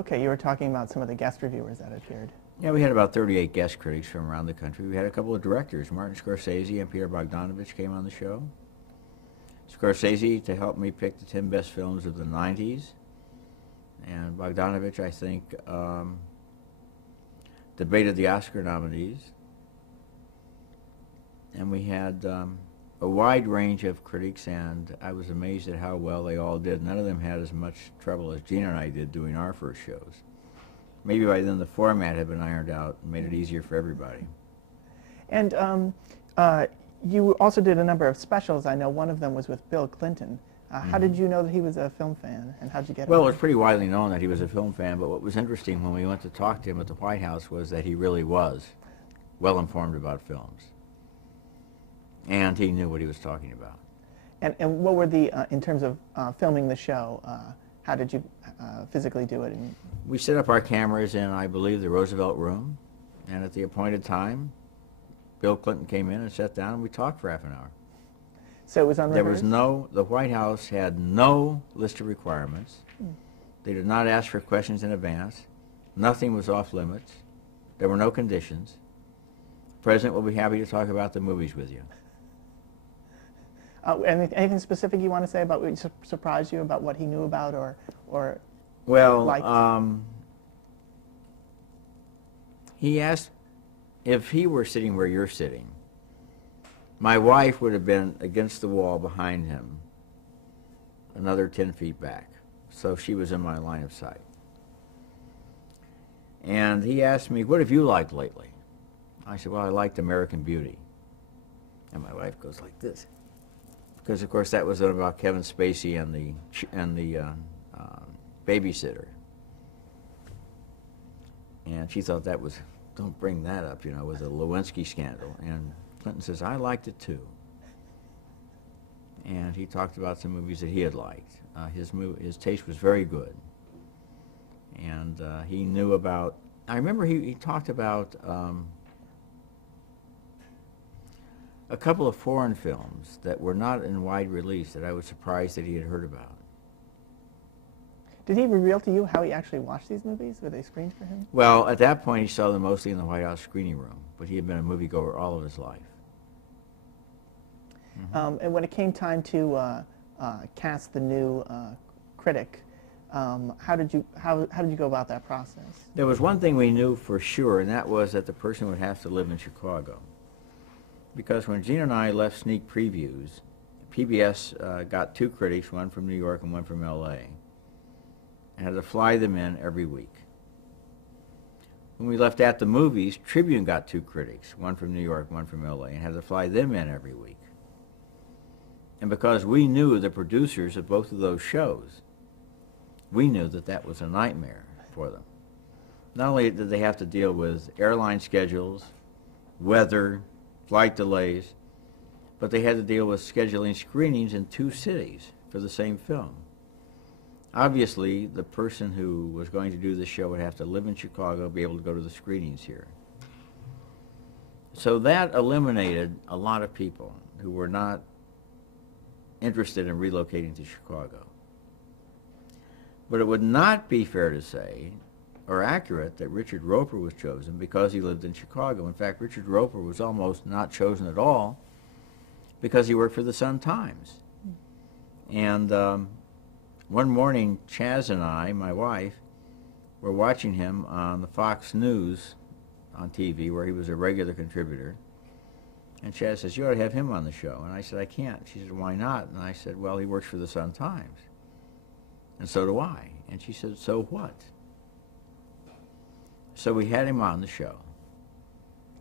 Okay, you were talking about some of the guest reviewers that appeared. Yeah, we had about 38 guest critics from around the country. We had a couple of directors. Martin Scorsese and Peter Bogdanovich came on the show. Scorsese to help me pick the 10 best films of the 90s. And Bogdanovich, I think, debated the Oscar nominees. And we had a wide range of critics, and I was amazed at how well they all did. None of them had as much trouble as Gina and I did doing our first shows. Maybe by then the format had been ironed out and made it easier for everybody. And you also did a number of specials. I know one of them was with Bill Clinton. How did you know that he was a film fan, and how did you get him? Well, it was pretty widely known that he was a film fan, but what was interesting when we went to talk to him at the White House was that he really was well informed about films. And he knew what he was talking about. And what were the, in terms of filming the show, how did you physically do it? We set up our cameras in, I believe, the Roosevelt Room, and at the appointed time, Bill Clinton came in and sat down and we talked for half an hour. So it was unrehearsed? There was no, the White House had no list of requirements. They did not ask for questions in advance. Nothing was off limits. There were no conditions. The President will be happy to talk about the movies with you. Anything specific you want to say about what surprised you about what he knew about or well, liked? He asked if he were sitting where you're sitting. My wife would have been against the wall behind him, another 10 feet back, so she was in my line of sight. And he asked me, what have you liked lately? I said, well, I liked American Beauty. And my wife goes like this. Because, of course, that was about Kevin Spacey and the babysitter. And she thought that was, don't bring that up, you know, with the Lewinsky scandal. And Clinton says, I liked it too. And he talked about some movies that he had liked. His taste was very good. And he knew about, I remember he talked about a couple of foreign films that were not in wide release that I was surprised that he had heard about. Did he reveal to you how he actually watched these movies? Were they screened for him? Well, at that point he saw them mostly in the White House screening room, but he had been a moviegoer all of his life. And when it came time to cast the new critic, how did you go about that process? There was one thing we knew for sure, and that was that the person would have to live in Chicago. Because when Gene and I left sneak previews, PBS got 2 critics, one from New York and one from LA, and had to fly them in every week. When we left At the Movies, Tribune got 2 critics, one from New York, one from LA, and had to fly them in every week. And because we knew the producers of both of those shows, we knew that that was a nightmare for them. Not only did they have to deal with airline schedules, weather, flight delays, but they had to deal with scheduling screenings in 2 cities for the same film. Obviously, the person who was going to do the show would have to live in Chicago, be able to go to the screenings here. So that eliminated a lot of people who were not interested in relocating to Chicago. But it would not be fair to say, or accurate, that Richard Roper was chosen because he lived in Chicago. In fact, Richard Roper was almost not chosen at all because he worked for the Sun-Times. And one morning, Chaz and I, my wife, were watching him on the Fox News on TV, where he was a regular contributor. And Chaz says, you ought to have him on the show. And I said, I can't. She said, why not? And I said, well, he works for the Sun-Times. And so do I. And she said, so what? So we had him on the show.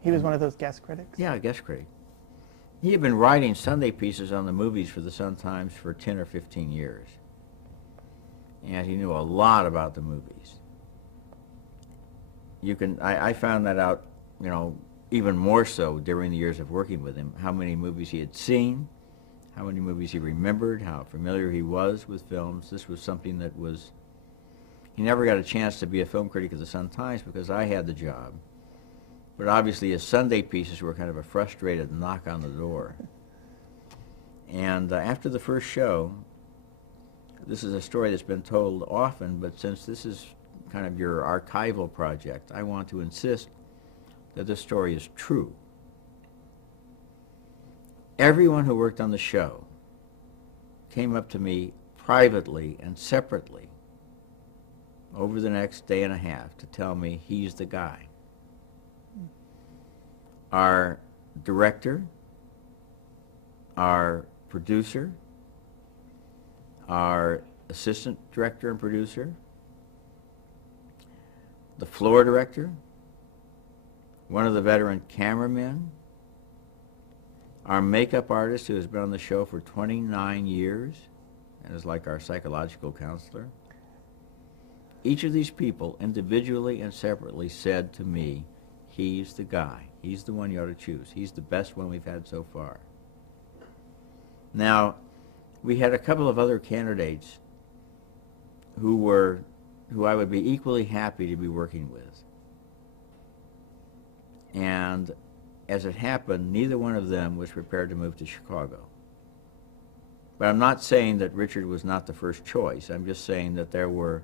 He was one of those guest critics? Yeah, a guest critic. He had been writing Sunday pieces on the movies for the Sun-Times for 10 or 15 years. And he knew a lot about the movies. I found that out, you know, even more so during the years of working with him, how many movies he had seen, how many movies he remembered, how familiar he was with films. This was something that was, he never got a chance to be a film critic of the Sun-Times because I had the job. But obviously his Sunday pieces were kind of a frustrated knock on the door. And after the first show, this is a story that's been told often, but since this is kind of your archival project. I want to insist that this story is true. Everyone who worked on the show came up to me privately and separately over the next day and a half to tell me he's the guy. Our director, our producer, our assistant director and producer, the floor director, one of the veteran cameramen, our makeup artist who has been on the show for 29 years and is like our psychological counselor. Each of these people, individually and separately, said to me, he's the guy. He's the one you ought to choose. He's the best one we've had so far. Now, we had a couple of other candidates who I would be equally happy to be working with. And as it happened, neither one of them was prepared to move to Chicago. But I'm not saying that Richard was not the first choice. I'm just saying that there were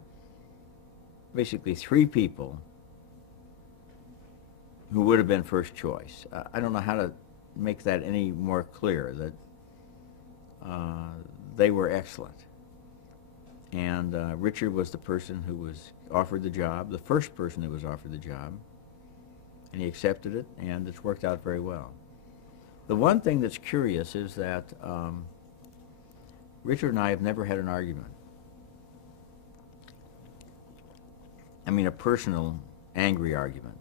basically three people who would have been first choice. I don't know how to make that any more clear, that they were excellent. And Richard was the person who was offered the job, the first person who was offered the job, and he accepted it, and it's worked out very well. The one thing that's curious is that Richard and I have never had an argument. I mean, a personal, angry argument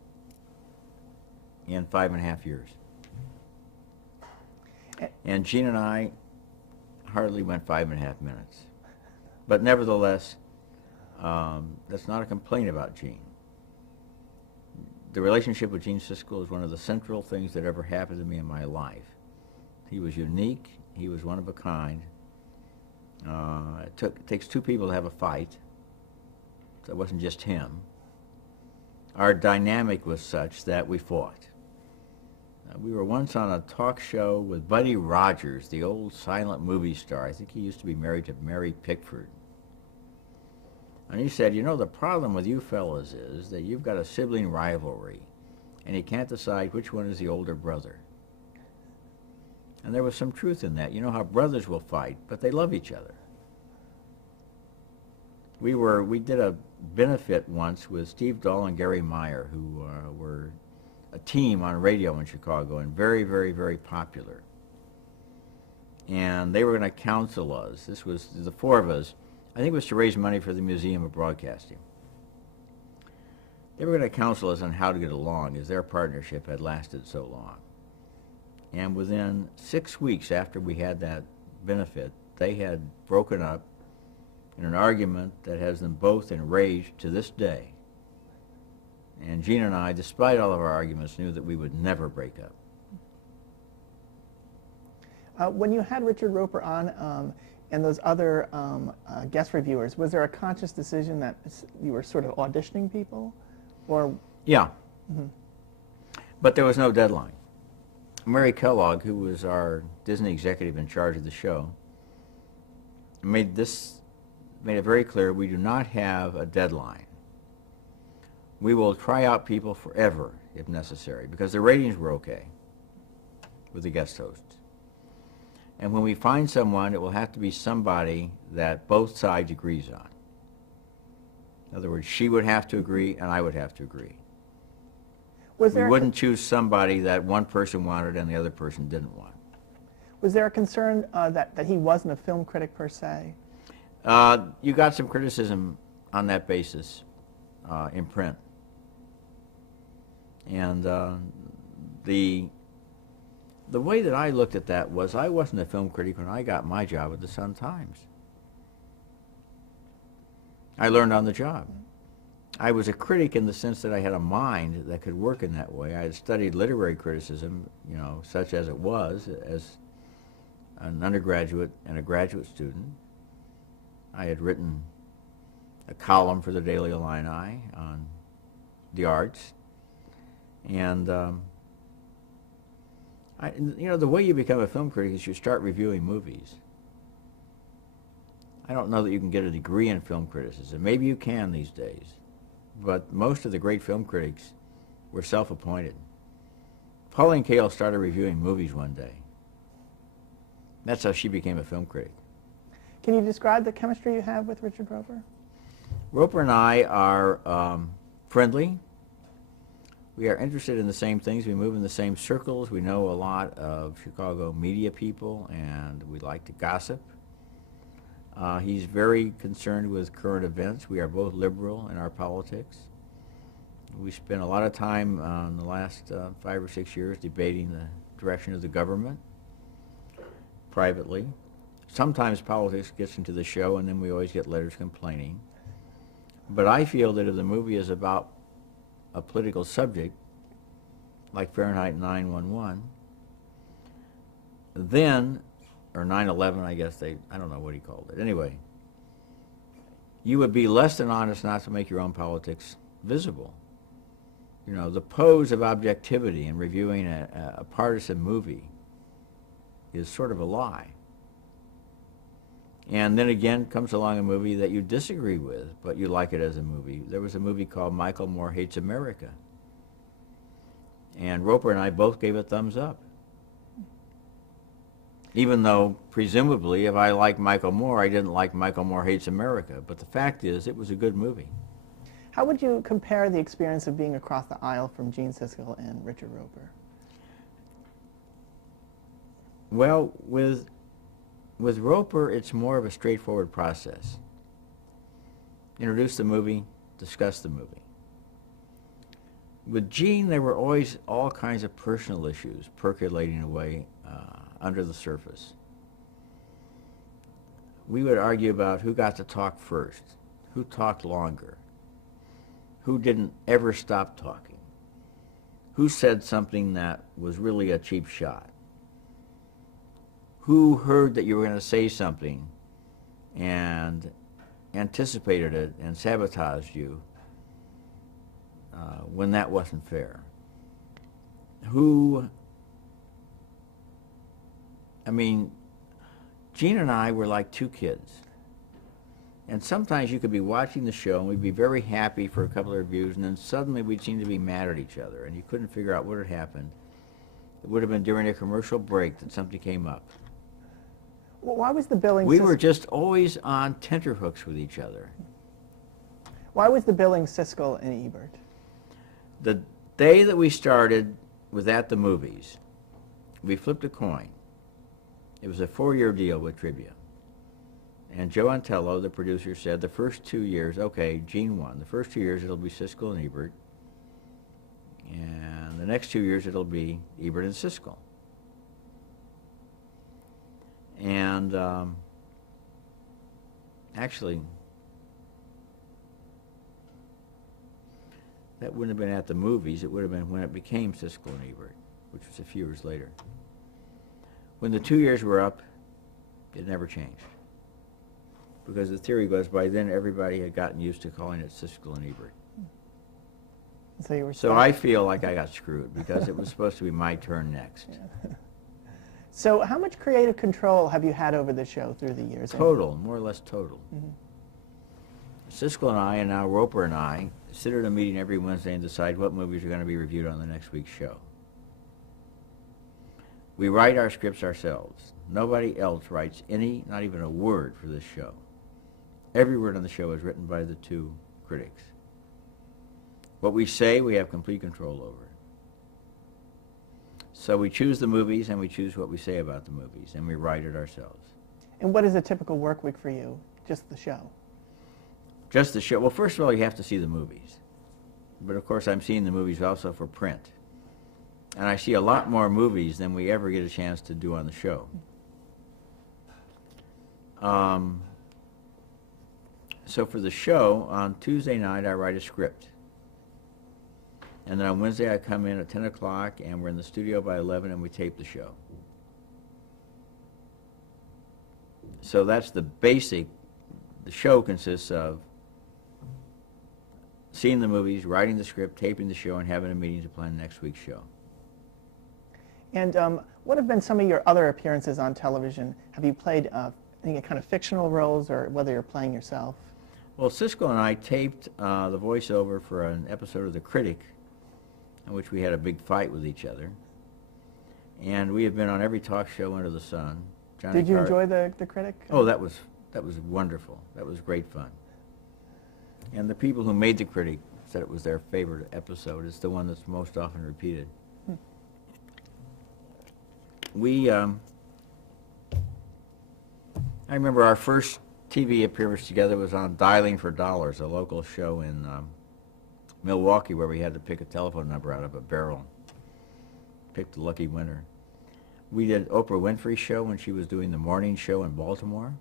in 5.5 years. And Gene and I hardly went 5.5 minutes. But nevertheless, that's not a complaint about Gene. The relationship with Gene Siskel is one of the central things that ever happened to me in my life. He was unique. He was one of a kind. It takes two people to have a fight. So it wasn't just him. Our dynamic was such that we fought. We were once on a talk show with Buddy Rogers, the old silent movie star. I think he used to be married to Mary Pickford. And he said, you know, the problem with you fellas is that you've got a sibling rivalry, and you can't decide which one is the older brother. And there was some truth in that. You know how brothers will fight, but they love each other. We did a benefit once with Steve Dahl and Gary Meyer, who were a team on radio in Chicago and very, very, very popular. And they were going to counsel us. This was the four of us. I think it was to raise money for the Museum of Broadcasting. They were going to counsel us on how to get along, as their partnership had lasted so long. And within 6 weeks after we had that benefit, they had broken up in an argument that has them both enraged to this day. And Gene and I, despite all of our arguments, knew that we would never break up. When you had Richard Roper on and those other guest reviewers, was there a conscious decision that you were sort of auditioning people? Or yeah. Mm-hmm. But there was no deadline. Mary Kellogg, who was our Disney executive in charge of the show, made it very clear we do not have a deadline. We will try out people forever if necessary, because the ratings were okay with the guest hosts. And when we find someone, it will have to be somebody that both sides agrees on. In other words, she would have to agree and I would have to agree. We wouldn't choose somebody that one person wanted and the other person didn't want. Was there a concern that he wasn't a film critic per se? You got some criticism on that basis in print. And the way that I looked at that was I wasn't a film critic when I got my job at the Sun-Times. I learned on the job. I was a critic in the sense that I had a mind that could work in that way. I had studied literary criticism, you know, such as it was, as an undergraduate and a graduate student. I had written a column for the Daily Illini on the arts. And, you know, the way you become a film critic is you start reviewing movies. I don't know that you can get a degree in film criticism. Maybe you can these days. but most of the great film critics were self-appointed. Pauline Kael started reviewing movies one day. That's how she became a film critic. Can you describe the chemistry you have with Richard Roeper? Roeper and I are friendly. We are interested in the same things. We move in the same circles. We know a lot of Chicago media people, and we like to gossip. He's very concerned with current events. We are both liberal in our politics. We spent a lot of time in the last 5 or 6 years debating the direction of the government privately. Sometimes politics gets into the show, and then we always get letters complaining. But I feel that if the movie is about a political subject, like Fahrenheit 9/11, then, or 9/11, I guess I don't know what he called it. Anyway, you would be less than honest not to make your own politics visible. You know, the pose of objectivity in reviewing a partisan movie is sort of a lie. And then again comes along a movie that you disagree with, but you like it as a movie. There was a movie called Michael Moore Hates America. And Roeper and I both gave it thumbs up. Even though, presumably, if I liked Michael Moore, I didn't like Michael Moore Hates America. But the fact is, it was a good movie. How would you compare the experience of being across the aisle from Gene Siskel and Richard Roeper? Well, with Roeper, it's more of a straightforward process. Introduce the movie, discuss the movie. With Gene, there were always all kinds of personal issues percolating away under the surface. We would argue about who got to talk first, who talked longer, who didn't ever stop talking, who said something that was really a cheap shot, who heard that you were going to say something and anticipated it and sabotaged you when that wasn't fair. Gene and I were like two kids. And sometimes you could be watching the show and we'd be very happy for a couple of reviews, and then suddenly we'd seem to be mad at each other and you couldn't figure out what had happened. It would have been during a commercial break that something came up. Well, why was the billing We were just always on tenterhooks with each other. Why was the billing Siskel and Ebert? The day that we started with At the Movies, we flipped a coin. It was a 4-year deal with Trivia. And Joe Antello, the producer, said the first 2 years, okay, Gene won. The first 2 years it'll be Siskel and Ebert. And the next 2 years it'll be Ebert and Siskel. And actually, that wouldn't have been At the Movies. It would have been when it became Siskel and Ebert, which was a few years later. When the 2 years were up, it never changed. Because the theory was by then everybody had gotten used to calling it Siskel and Ebert. So you were So I feel like I got screwed because it was supposed to be my turn next. Yeah. So how much creative control have you had over the show through the years? Total, more or less total. Mm-hmm. Siskel and I, and now Roeper and I, sit at a meeting every Wednesday and decide what movies are going to be reviewed on the next week's show. We write our scripts ourselves. Nobody else writes not even a word for this show. Every word on the show is written by the two critics. What we say, we have complete control over. So we choose the movies and we choose what we say about the movies, and we write it ourselves. And what is a typical work week for you? Just the show? Just the show. Well, first of all, you have to see the movies. But of course, I'm seeing the movies also for print. And I see a lot more movies than we ever get a chance to do on the show. So for the show, on Tuesday night, I write a script. And then on Wednesday, I come in at 10 o'clock, and we're in the studio by 11, and we tape the show. So that's the basic. The show consists of seeing the movies, writing the script, taping the show, and having a meeting to plan next week's show. And what have been some of your other appearances on television? Have you played any kind of fictional roles, or whether you're playing yourself? Well, Siskel and I taped the voiceover for an episode of The Critic, in which we had a big fight with each other. And we have been on every talk show under the sun. Did you enjoy the Critic? Oh, that was wonderful. That was great fun. And the people who made The Critic said it was their favorite episode. It's the one that's most often repeated. I remember our first TV appearance together was on Dialing for Dollars, a local show in Milwaukee, where we had to pick a telephone number out of a barrel. Picked the lucky winner. We did Oprah Winfrey's show when she was doing the morning show in Baltimore.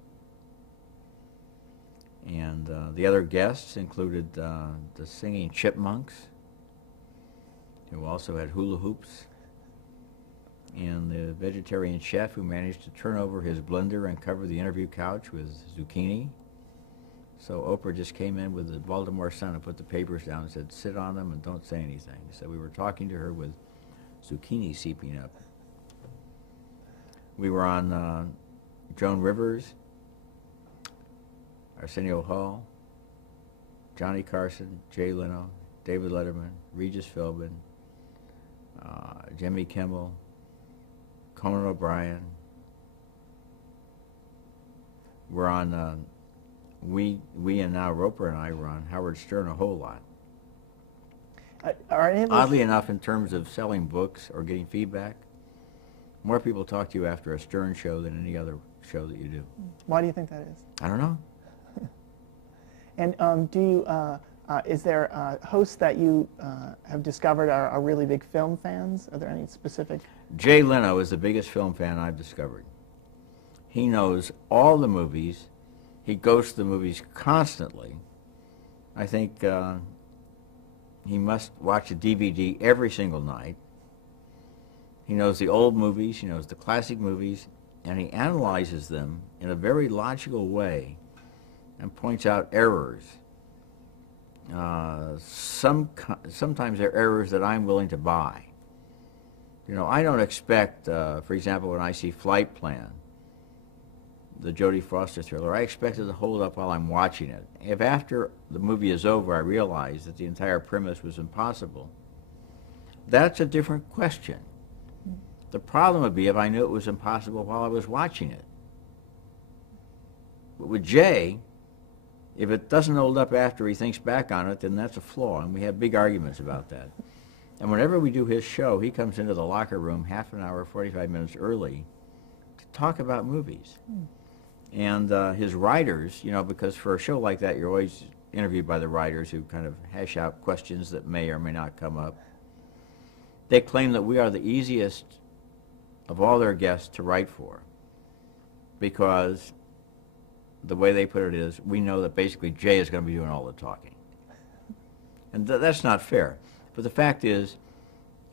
And the other guests included the Singing Chipmunks, who also had hula hoops, and the vegetarian chef who managed to turn over his blender and cover the interview couch with zucchini. So Oprah just came in with the Baltimore Sun and put the papers down and said, "Sit on them and don't say anything." So we were talking to her with zucchini seeping up. We were on Joan Rivers, Arsenio Hall, Johnny Carson, Jay Leno, David Letterman, Regis Philbin, Jimmy Kimmel, Conan O'Brien. We're on, we and now Roper and I were on Howard Stern a whole lot. Oddly enough, in terms of selling books or getting feedback, more people talk to you after a Stern show than any other show that you do. Why do you think that is? I don't know. And do you, is there hosts that you have discovered are really big film fans? Are there any specific? Jay Leno is the biggest film fan I've discovered. He knows all the movies. He goes to the movies constantly. I think he must watch a DVD every single night. He knows the old movies, he knows the classic movies, and he analyzes them in a very logical way and points out errors. Sometimes they're errors that I'm willing to buy. You know, I don't expect, for example, when I see Flight Plan, the Jodie Foster thriller, I expect it to hold up while I'm watching it. If after the movie is over I realize that the entire premise was impossible, that's a different question. The problem would be if I knew it was impossible while I was watching it. But with Jay, if it doesn't hold up after he thinks back on it, then that's a flaw, and we have big arguments about that. And whenever we do his show, he comes into the locker room half an hour, 45 minutes early to talk about movies. And his writers, you know, because for a show like that, you're always interviewed by the writers who kind of hash out questions that may or may not come up. They claim that we are the easiest of all their guests to write for, because the way they put it is, we know that basically Jay is going to be doing all the talking. And that's not fair. But the fact is,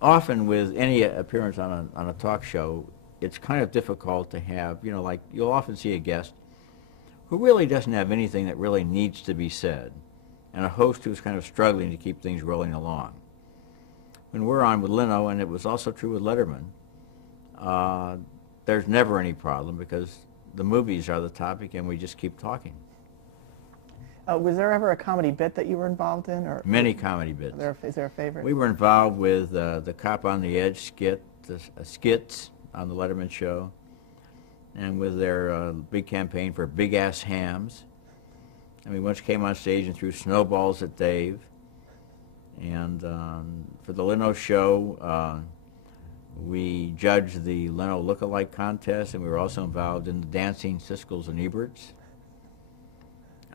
often with any appearance on a talk show, it's kind of difficult to have, you know, like you'll often see a guest who really doesn't have anything that really needs to be said, and a host who's kind of struggling to keep things rolling along. When we're on with Leno, and it was also true with Letterman, there's never any problem because the movies are the topic and we just keep talking. Was there ever a comedy bit that you were involved in? Or many comedy bits. Is there a favorite? We were involved with the Cop on the Edge skits on the Letterman show, and with their big campaign for Big Ass Hams. And we once came on stage and threw snowballs at Dave. And for the Leno show, we judged the Leno look-alike contest, and we were also involved in the dancing Siskel's and Eberts.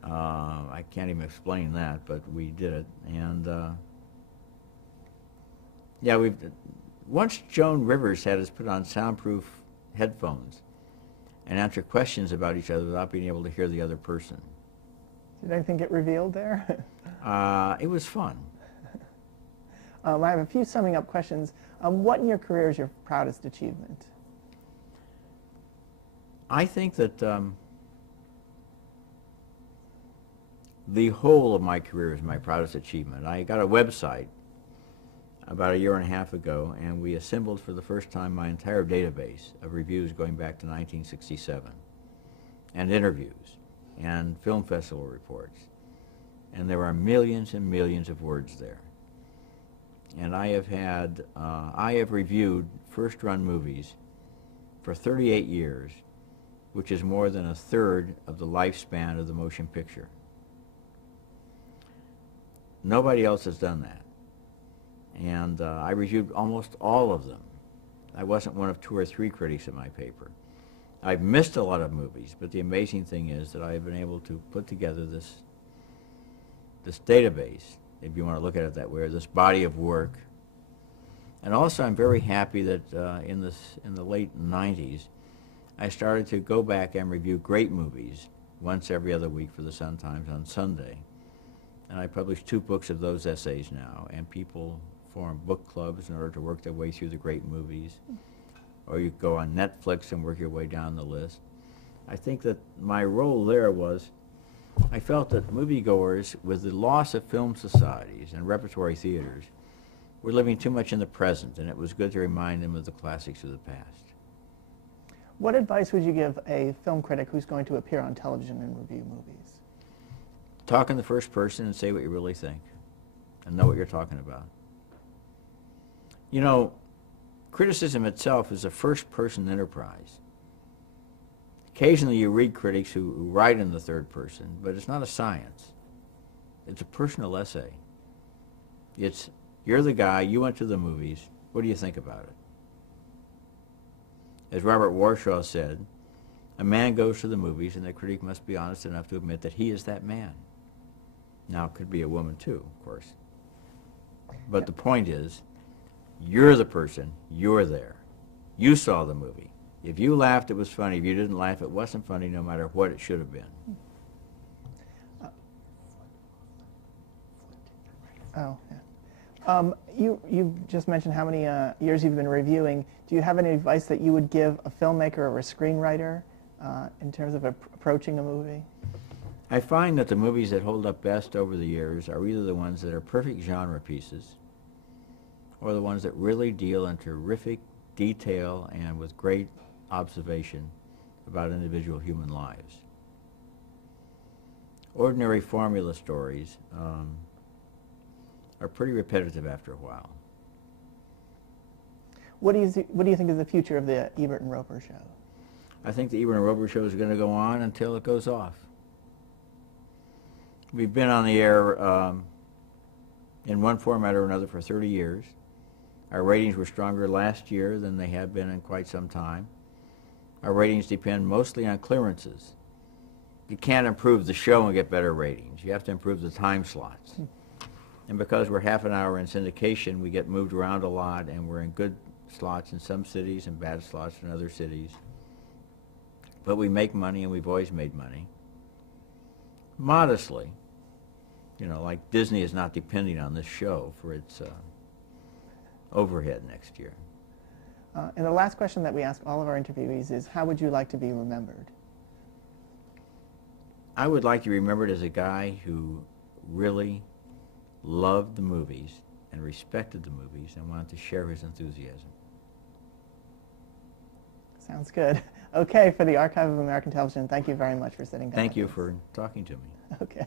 I can't even explain that, but we did it. And yeah, once Joan Rivers had us put on soundproof headphones and answer questions about each other without being able to hear the other person. Did anything get revealed there? It was fun. I have a few summing up questions. What in your career is your proudest achievement? I think that the whole of my career is my proudest achievement. I got a website about a year and a half ago, and we assembled for the first time my entire database of reviews going back to 1967, and interviews, and film festival reports, and there are millions and millions of words there. And I have reviewed first-run movies for 38 years, which is more than a third of the lifespan of the motion picture. Nobody else has done that. And I reviewed almost all of them. I wasn't one of 2 or 3 critics in my paper. I've missed a lot of movies, but the amazing thing is that I've been able to put together this database, if you want to look at it that way, or this body of work. And also I'm very happy that in the late 90s, I started to go back and review great movies once every other week for the Sun-Times on Sunday. And I publish 2 books of those essays now, and people form book clubs in order to work their way through the great movies. Or you go on Netflix and work your way down the list. I think that my role there was, I felt that moviegoers, with the loss of film societies and repertory theaters, were living too much in the present, and it was good to remind them of the classics of the past. What advice would you give a film critic who's going to appear on television and review movies? Talk in the first person and say what you really think, and know what you're talking about. You know, criticism itself is a first-person enterprise. Occasionally you read critics who write in the third person, but it's not a science. It's a personal essay. It's, you're the guy, you went to the movies, what do you think about it? As Robert Warshaw said, a man goes to the movies and the critic must be honest enough to admit that he is that man. Now, it could be a woman too, of course. But the point is, you're the person, you're there. You saw the movie. If you laughed, it was funny. If you didn't laugh, it wasn't funny, no matter what it should have been. Oh, yeah. You just mentioned how many years you've been reviewing. Do you have any advice that you would give a filmmaker or a screenwriter in terms of approaching a movie? I find that the movies that hold up best over the years are either the ones that are perfect genre pieces or the ones that really deal in terrific detail and with great observation about individual human lives. Ordinary formula stories are pretty repetitive after a while. What do you think is the future of the Ebert and Roeper show? I think the Ebert and Roeper show is going to go on until it goes off. We've been on the air in one format or another for 30 years. Our ratings were stronger last year than they have been in quite some time. Our ratings depend mostly on clearances. You can't improve the show and get better ratings. You have to improve the time slots. And because we're half an hour in syndication, we get moved around a lot, and we're in good slots in some cities and bad slots in other cities. But we make money, and we've always made money. Modestly. You know, like Disney is not depending on this show for its overhead next year. And the last question that we ask all of our interviewees is, how would you like to be remembered? I would like to be remembered as a guy who really loved the movies and respected the movies and wanted to share his enthusiasm. Sounds good. Okay, for the Archive of American Television, thank you very much for sitting down. Thank you for talking to me. Okay.